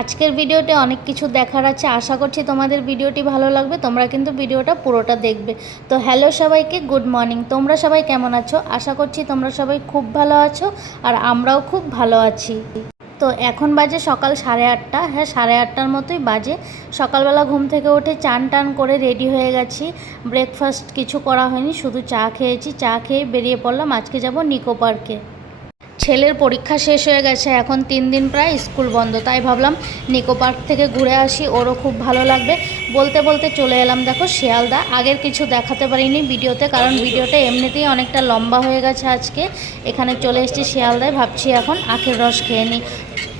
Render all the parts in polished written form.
আজকের ভিডিওতে অনেক কিছু দেখার আছে। আশা করছি তোমাদের ভিডিওটি ভালো লাগবে। তোমরা কিন্তু ভিডিওটা পুরোটা দেখবে। তো হ্যালো সবাইকে, গুড মর্নিং। তোমরা সবাই কেমন আছো? আশা করছি তোমরা সবাই খুব ভালো আছো, আর আমরাও খুব ভালো আছি। তো এখন বাজে সকাল 8:30। হ্যাঁ, 8:30টার মতোই বাজে। সকালবেলা ঘুম থেকে উঠে চান টান করে রেডি হয়ে গেছি। ব্রেকফাস্ট কিছু করা হয়নি, শুধু চা খেয়েছি। চা খেয়ে বেরিয়ে পড়লাম। আজকে যাব নিকো পার্কে। ছেলের পরীক্ষা শেষ হয়ে গেছে, এখন 3 দিন প্রায় স্কুল বন্ধ, তাই ভাবলাম নিকো পার্ক থেকে ঘুরে আসি, ওরও খুব ভালো লাগবে। বলতে বলতে চলে এলাম দেখো শিয়ালদা। আগের কিছু দেখাতে পারিনি ভিডিওতে, কারণ ভিডিওটা এমনিতেই অনেকটা লম্বা হয়ে গেছে আজকে। এখানে চলে এসেছি শিয়ালদায়, ভাবছি এখন আখের রস খেয়ে নিই।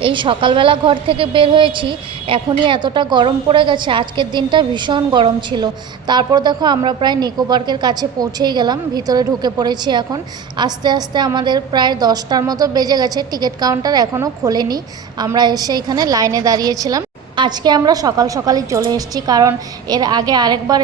এই সকালবেলা ঘর থেকে বের হয়েছি, এখনই এতটা গরম পড়ে গেছে। আজকের দিনটা ভীষণ গরম ছিল। তারপর দেখো আমরা প্রায় নিকো পার্কের কাছে পৌঁছেই গেলাম, ভিতরে ঢুকে পড়েছি। এখন আস্তে আস্তে আমাদের প্রায় 10টার মতো বেজে গেছে। টিকিট কাউন্টার এখনও খোলেনি। আমরা এসে এখানে লাইনে দাঁড়িয়েছিলাম। আজকে আমরা সকাল সকালই চলে এসেছি, কারণ এর আগে আরেকবার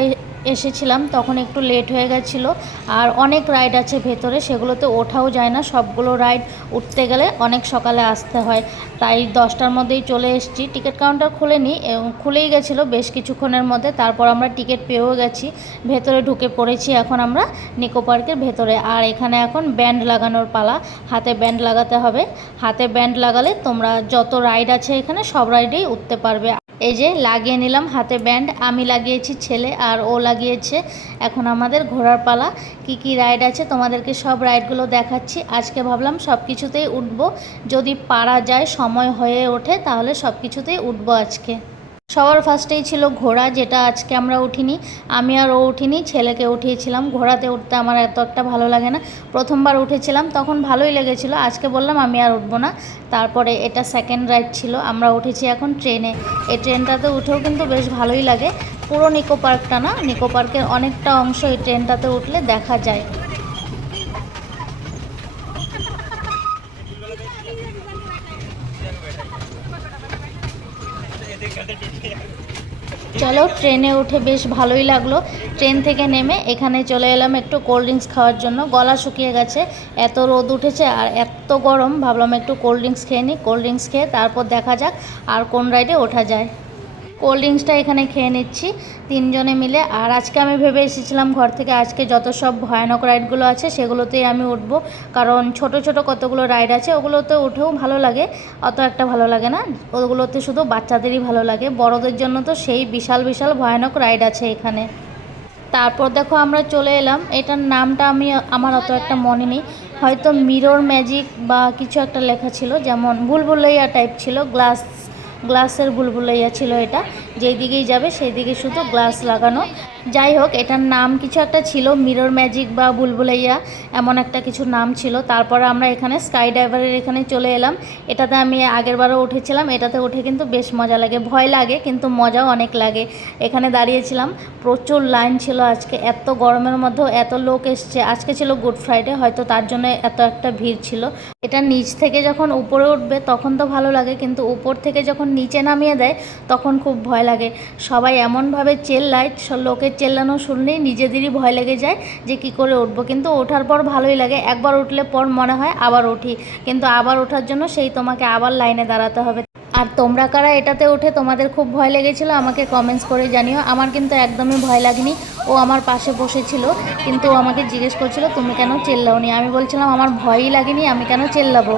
এসেছিলাম, তখন একটু লেট হয়ে গেছিলো। আর অনেক রাইড আছে ভেতরে, সেগুলোতে ওঠাও যায় না। সবগুলো রাইড উঠতে গেলে অনেক সকালে আসতে হয়, তাই 10টার মধ্যেই চলে এসেছি। টিকিট কাউন্টার খুলেনি, খুলেই গেছিলো বেশ কিছুক্ষণের মধ্যে। তারপর আমরা টিকিট পেয়েও গেছি, ভেতরে ঢুকে পড়েছি এখন আমরা নিকো পার্কের ভেতরে। আর এখানে এখন ব্যান্ড লাগানোর পালা, হাতে ব্যান্ড লাগাতে হবে। হাতে ব্যান্ড লাগালে তোমরা যত রাইড আছে এখানে সব রাইডেই উঠতে পারবে। এই যে লাগিয়ে নিলাম হাতে ব্যান্ড, আমি লাগিয়েছি, ছেলে আর ও লাগিয়েছে। এখন আমাদের ঘোরার পালা। কি কি রাইড আছে তোমাদেরকে সব রাইডগুলো দেখাচ্ছি। আজকে ভাবলাম সব কিছুতেই উঠবো, যদি পারা যায়, সময় হয়ে ওঠে, তাহলে সব কিছুতেই উঠবো আজকে। সবার ফার্স্টেই ছিল ঘোড়া, যেটা আজকে আমরা উঠিনি। আমি আর ও উঠিনি, ছেলেকে উঠিয়েছিলাম। ঘোড়াতে উঠতে আমার এত একটা ভালো লাগে না। প্রথমবার উঠেছিলাম তখন ভালোই লেগেছিল, আজকে বললাম আমি আর উঠবো না। তারপরে এটা সেকেন্ড রাইড ছিল। আমরা উঠেছি এখন ট্রেনে। এই ট্রেনটাতে উঠেও কিন্তু বেশ ভালোই লাগে। পুরো নিকো পার্কটা না, নিকো পার্কের অনেকটা অংশ এই ট্রেনটাতে উঠলে দেখা যায়। চলো, ট্রেনে উঠে বেশ ভালোই লাগলো। ট্রেন থেকে নেমে এখানে চলে এলাম একটু কোল্ড ড্রিঙ্কস খাওয়ার জন্য। গলা শুকিয়ে গেছে, এত রোদ উঠেছে আর এত গরম, ভাবলাম একটু কোল্ড ড্রিঙ্কস খেয়ে নিই। কোল্ড ড্রিঙ্কস খেয়ে তারপর দেখা যাক আর কোন রাইডে ওঠা যায়। কোল্ড ড্রিঙ্কসটা এখানে খেয়ে নিচ্ছি 3জনে মিলে। আর আজকে আমি ভেবে এসেছিলাম ঘর থেকে, আজকে যত সব ভয়ানক রাইডগুলো আছে সেগুলোতেই আমি উঠবো, কারণ ছোট ছোট কতগুলো রাইড আছে ওগুলোতে উঠেও ভালো লাগে, অত একটা ভালো লাগে না। ওগুলোতে শুধু বাচ্চাদেরই ভালো লাগে, বড়দের জন্য তো সেই বিশাল বিশাল ভয়ানক রাইড আছে এখানে। তারপর দেখো আমরা চলে এলাম, এটার নামটা আমার অত একটা মনে নেই, হয়তো মিরর ম্যাজিক বা কিছু একটা লেখা ছিল, যেমন ভুলভুলাইয়া টাইপ ছিল। গ্লাসের ভুলভুলাইয়া ছিল এটা, যেই দিকেই যাবে সেই দিকে শুধু গ্লাস লাগানো। যাই হোক, এটার নাম কিছু একটা ছিল, মিরর ম্যাজিক বা ভুলভুলাইয়া, এমন একটা কিছু নাম ছিল। তারপরে আমরা এখানে স্কাই ডাইভারের এখানে চলে এলাম। এটাতে আমি আগেরবারও উঠেছিলাম, এটাতে উঠে কিন্তু বেশ মজা লাগে। ভয় লাগে কিন্তু মজাও অনেক লাগে। এখানে দাঁড়িয়েছিলাম, প্রচুর লাইন ছিল আজকে, এত গরমের মধ্যেও এত লোক এসছে। আজকে ছিল গুড ফ্রাইডে, হয়তো তার জন্য এত একটা ভিড় ছিল। এটা নিচ থেকে যখন উপরে উঠবে তখন তো ভালো লাগে, কিন্তু উপর থেকে যখন নিচে নামিয়ে দেয় তখন খুব ভয় লাগে। সবাই এমনভাবে চেল্লায়, লোকের চেল্লানো শুনলেই নিজেদেরই ভয় লেগে যায় যে কি করে উঠবো। কিন্তু ওঠার পর ভালোই লাগে, একবার উঠলে পর মনে হয় আবার উঠি, কিন্তু আবার ওঠার জন্য সেই তোমাকে আবার লাইনে দাঁড়াতে হবে। আর তোমরা কারা এটাতে উঠে তোমাদের খুব ভয় লেগেছিলো আমাকে কমেন্টস করে জানিও। আমার কিন্তু একদমই ভয় লাগেনি। ও আমার পাশে বসেছিল, কিন্তু ও আমাকে জিজ্ঞেস করছিল তুমি কেন চেল্লাওনি। আমি বলছিলাম আমার ভয়ই লাগেনি, আমি কেন চেল্লাবো।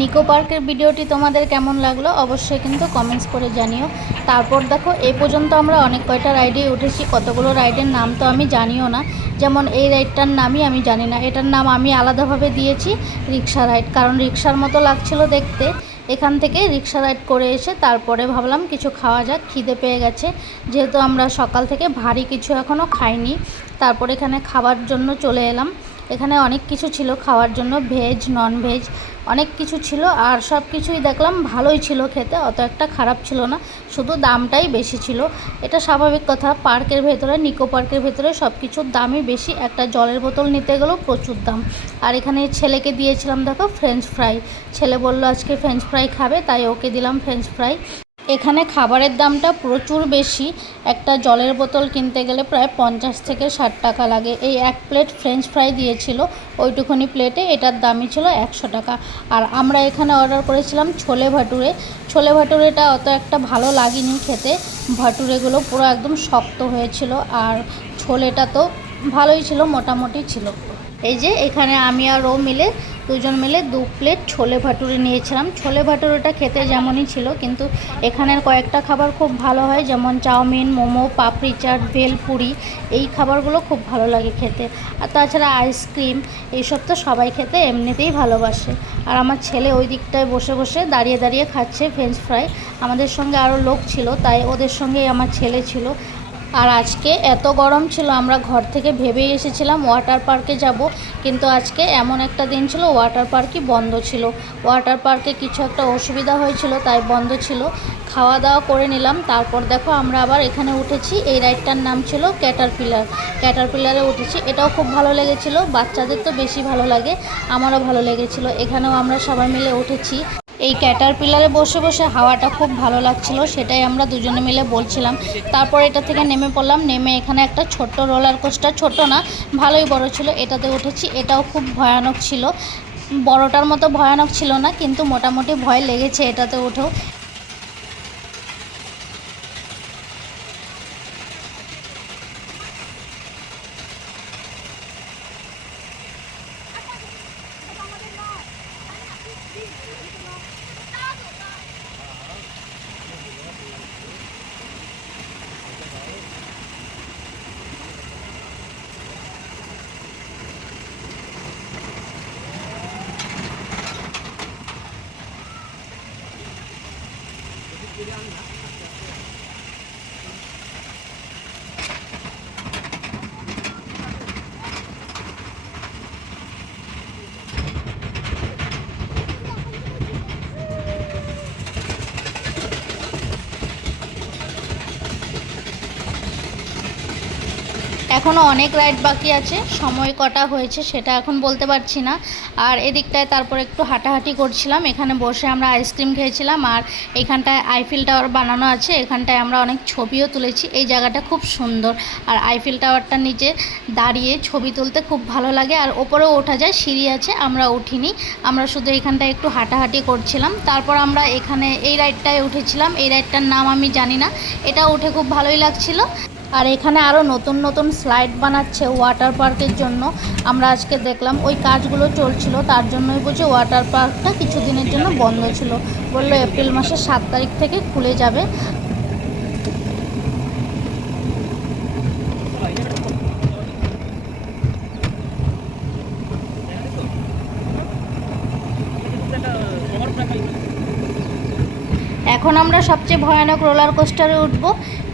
নিকো পার্কের ভিডিওটি তোমাদের কেমন লাগলো অবশ্যই কিন্তু কমেন্টস করে জানিও। তারপর দেখো এই পর্যন্ত আমরা অনেক কয়টা রাইডে উঠেছি, কতগুলো রাইডের নাম তো আমি জানিও না। যেমন এই রাইডটার নামই আমি জানি না, এটার নাম আমি আলাদাভাবে দিয়েছি রিক্সা রাইড, কারণ রিক্সার মতো লাগছিল দেখতে। এখান থেকে রিক্সা রাইড করে এসে তারপরে ভাবলাম কিছু খাওয়া যাক, খিদে পেয়ে গেছে, যেহেতু আমরা সকাল থেকে ভারী কিছু এখনও খাইনি। তারপর এখানে খাবার জন্য চলে এলাম। এখানে অনেক কিছু ছিল খাওয়ার জন্য, ভেজ নন ভেজ অনেক কিছু ছিল, আর সব কিছুই দেখলাম ভালোই ছিল খেতে, অত একটা খারাপ ছিল না, শুধু দামটাই বেশি ছিল। এটা স্বাভাবিক কথা, পার্কের ভেতরে, নিকো পার্কের ভেতরে সব কিছুর দামই বেশি। একটা জলের বোতল নিতে গেলেও প্রচুর দাম। আর এখানে ছেলেকে দিয়েছিলাম দেখো ফ্রেঞ্চ ফ্রাই, ছেলে বলল আজকে ফ্রেঞ্চ ফ্রাই খাবে, তাই ওকে দিলাম ফ্রেঞ্চ ফ্রাই। এখানে খাবারের দামটা প্রচুর বেশি, একটা জলের বোতল কিনতে গেলে প্রায় 50 থেকে 60 টাকা লাগে। এই এক প্লেট ফ্রেঞ্চ ফ্রাই দিয়েছিল, ওইটুকুনি প্লেটে, এটার দামই ছিল 100 টাকা। আর আমরা এখানে অর্ডার করেছিলাম ছোলে ভাটুরে। ছোলে ভাটুরেটা অত একটা ভালো লাগেনি খেতে, ভাটুরেগুলো পুরো একদম শক্ত হয়েছিল, আর ছোলেটা তো ভালোই ছিল, মোটামুটি ছিল। এই যে এখানে আমি আর ও মিলে, দুজন মিলে 2 প্লেট ছোলে ভাটুরে নিয়েছিলাম। ছোলে ভাটুরেটা খেতে যেমনই ছিল, কিন্তু এখানের কয়েকটা খাবার খুব ভালো হয়, যেমন চাউমিন, মোমো, পাপড়ি চাট, ভেলপুরি, এই খাবারগুলো খুব ভালো লাগে খেতে। আর তাছাড়া আইসক্রিম, এইসব তো সবাই খেতে এমনিতেই ভালোবাসে। আর আমার ছেলে ওই দিকটায় বসে বসে দাঁড়িয়ে দাঁড়িয়ে খাচ্ছে ফ্রেঞ্চ ফ্রাই। আমাদের সঙ্গে আরও লোক ছিল, তাই ওদের সঙ্গেই আমার ছেলে ছিল। আর আজকে এত গরম ছিল, আমরা ঘর থেকে ভেবেই এসেছিলাম ওয়াটার পার্কে যাব, কিন্তু আজকে এমন একটা দিন ছিল ওয়াটার পার্কই বন্ধ ছিল। ওয়াটার পার্কে কিছু একটা অসুবিধা হয়েছিল, তাই বন্ধ ছিল। খাওয়া দাওয়া করে নিলাম, তারপর দেখো আমরা আবার এখানে উঠেছি। এই রাইডটার নাম ছিল ক্যাটারপিলার, ক্যাটারপিলারে উঠেছি, এটাও খুব ভালো লেগেছিল। বাচ্চাদের তো বেশি ভালো লাগে, আমারও ভালো লেগেছিল। এখানেও আমরা সবাই মিলে উঠেছি। এই ক্যাটারপিলারে বসে বসে হাওয়াটা খুব ভালো লাগছিল, সেটাই আমরা দুজনে মিলে বলছিলাম। তারপর এটা থেকে নেমে পড়লাম, নেমে এখানে একটা ছোট্ট রোলার কোস্টার, ছোট না ভালোই বড় ছিল, এটাতে উঠেছি। এটাও খুব ভয়ানক ছিল, বড়টার মতো ভয়ানক ছিল না, কিন্তু মোটামুটি ভয় লেগেছে এটাতে উঠেও। এখনও অনেক রাইড বাকি আছে, সময় কটা হয়েছে সেটা এখন বলতে পারছি না। আর এদিকটায় তারপর একটু হাঁটাহাঁটি করছিলাম, এখানে বসে আমরা আইসক্রিম খেয়েছিলাম। আর এখানটায় আইফেল টাওয়ার বানানো আছে, এখানটায় আমরা অনেক ছবিও তুলেছি। এই জায়গাটা খুব সুন্দর, আর আইফেল টাওয়ারটার নিচে দাঁড়িয়ে ছবি তুলতে খুব ভালো লাগে। আর ওপরেও ওঠা যায়, সিঁড়ি আছে, আমরা উঠিনি, আমরা শুধু এখানটায় একটু হাঁটাহাঁটি করছিলাম। তারপর আমরা এখানে এই রাইডটায় উঠেছিলাম, এই রাইডটার নাম আমি জানি না, এটা উঠে খুব ভালোই লাগছিল। আর এখানে আরও নতুন নতুন স্লাইড বানাচ্ছে ওয়াটার পার্কের জন্য, আমরা আজকে দেখলাম ওই কাজগুলো চলছিল, তার জন্যই বুঝি ওয়াটার পার্কটা কিছুদিনের জন্য বন্ধ ছিল। বললো এপ্রিল মাসের 7 তারিখ থেকে খুলে যাবে। এখন আমরা সবচেয়ে ভয়ানক রোলার কোস্টারে উঠব,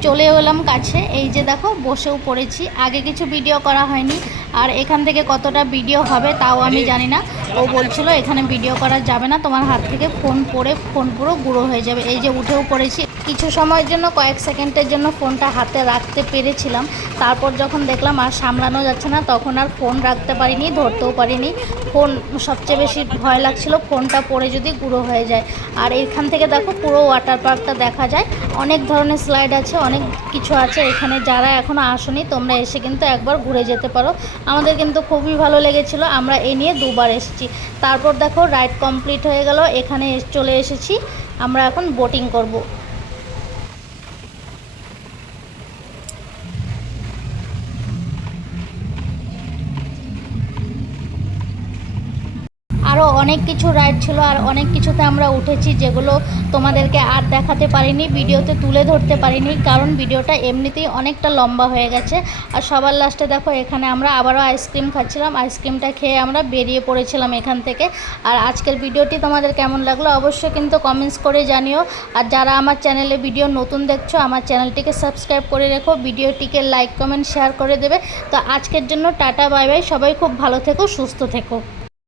চলে এলাম কাছে। এই যে দেখো বসেও পড়েছি, আগে কিছু ভিডিও করা হয়নি, আর এখান থেকে কতটা ভিডিও হবে তাও আমি জানি না। ও বলছিল এখানে ভিডিও করা যাবে না, তোমার হাত থেকে ফোন পড়ে ফোন পুরো গুঁড়ো হয়ে যাবে। এই যে উঠেও পড়েছি, কিছু সময়ের জন্য, কয়েক সেকেন্ডের জন্য ফোনটা হাতে রাখতে পেরেছিলাম, তারপর যখন দেখলাম আর সামলানো যাচ্ছে না, তখন আর ফোন রাখতে পারিনি, ধরতেও পারিনি। ফোন সবচেয়ে বেশি ভয় লাগছিল ফোনটা পড়ে যদি গুঁড়ো হয়ে যায়। আর এখান থেকে দেখো পুরো ওয়াটার পার্কটা দেখা যায়, অনেক ধরনের স্লাইড আছে, অনেক কিছু আছে এখানে। যারা এখনও আসোনি তোমরা এসে কিন্তু একবার ঘুরে যেতে পারো। আমাদের কিন্তু খুবই ভালো লেগেছিল, আমরা এই নিয়ে 2বার এসেছি। তারপর দেখো রাইড কমপ্লিট হয়ে গেল, এখানে চলে এসেছি, আমরা এখন বোটিং করব। আরও আরও অনেক কিছু রাইড ছিল আর অনেক কিছুতে আমরা উঠেছি, যেগুলো তোমাদেরকে আর দেখাতে পারিনি, ভিডিওতে তুলে ধরতে পারিনি, কারণ ভিডিওটা এমনিতেই অনেকটা লম্বা হয়ে গেছে। আর সবার লাস্টে দেখো এখানে আমরা আবারও আইসক্রিম খাচ্ছিলাম, আইসক্রিমটা খেয়ে আমরা বেরিয়ে পড়েছিলাম এখান থেকে। আর আজকের ভিডিওটি তোমাদের কেমন লাগলো অবশ্যই কিন্তু কমেন্টস করে জানিও। আর যারা আমার চ্যানেলে ভিডিও নতুন দেখছো, আমার চ্যানেলটিকে সাবস্ক্রাইব করে রেখো, ভিডিওটিকে লাইক কমেন্ট শেয়ার করে দেবে। তো আজকের জন্য টাটা বাই বাই, সবাই খুব ভালো থেকো, সুস্থ থেকো।